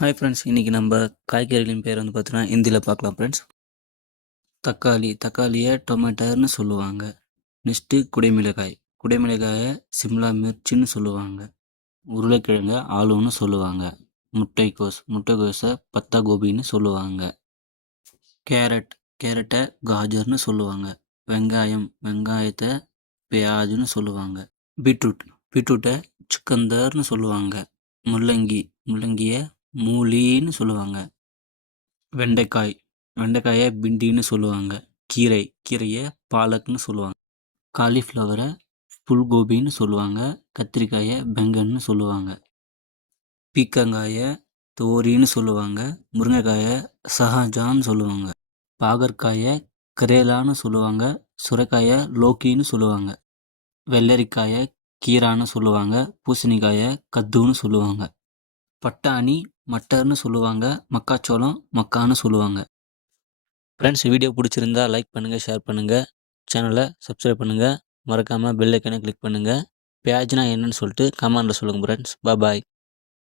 Hi friends. இன்றைக்கி நம்ம காய்கறிகளின் பேர் வந்து பார்த்தீங்கன்னா ஹிந்தியில் பார்க்கலாம் ஃப்ரெண்ட்ஸ். தக்காளியை டொமேட்டோன்னு சொல்லுவாங்க. நெக்ஸ்ட்டு குடைமிளகாய், குடைமிளகாயை சிம்லா மிர்ச்சின்னு சொல்லுவாங்க. உருளைக்கிழங்கை ஆலுன்னு சொல்லுவாங்க. முட்டைக்கோஸை பத்தா கோபின்னு சொல்லுவாங்க. கேரட்டை காஜர்னு சொல்லுவாங்க. வெங்காயத்தை பியாஜுன்னு சொல்லுவாங்க. பீட்ரூட்டை சுக்கந்தர்னு சொல்லுவாங்க. முள்ளங்கியை மூலின்னு சொல்லுவாங்க. வெண்டைக்காயை பிண்டின்னு சொல்லுவாங்க. கீரையை பாலக்னு சொல்லுவாங்க. காலிஃப்ளவரை ஃபுல்கோபின்னு சொல்லுவாங்க. கத்திரிக்காயை பெங்கன்னு சொல்லுவாங்க. பீக்கங்காயை தோரின்னு சொல்லுவாங்க. முருங்கைக்காயை சஹஜான்னு சொல்லுவாங்க. பாகற்காயை கரேலான்னு சொல்லுவாங்க. சுரைக்காயை லோக்கின்னு சொல்லுவாங்க. வெள்ளரிக்காயை கீரான்னு சொல்லுவாங்க. பூசணிக்காயை கத்துன்னு சொல்லுவாங்க. பட்டாணி மட்டர்னு சொல்லுவாங்க. மக்காச்சோளம் மக்கான்னு சொல்லுவாங்க. ஃப்ரெண்ட்ஸ், வீடியோ பிடிச்சிருந்தா லைக் பண்ணுங்கள், ஷேர் பண்ணுங்கள், சேனலை சப்ஸ்கிரைப் பண்ணுங்கள், மறக்காமல் பெல் ஐக்கானை கிளிக் பண்ணுங்கள். பியாஜ்னா என்னன்னு சொல்லிட்டு கமெண்டில் சொல்லுங்கள் ஃப்ரெண்ட்ஸ். பாய்.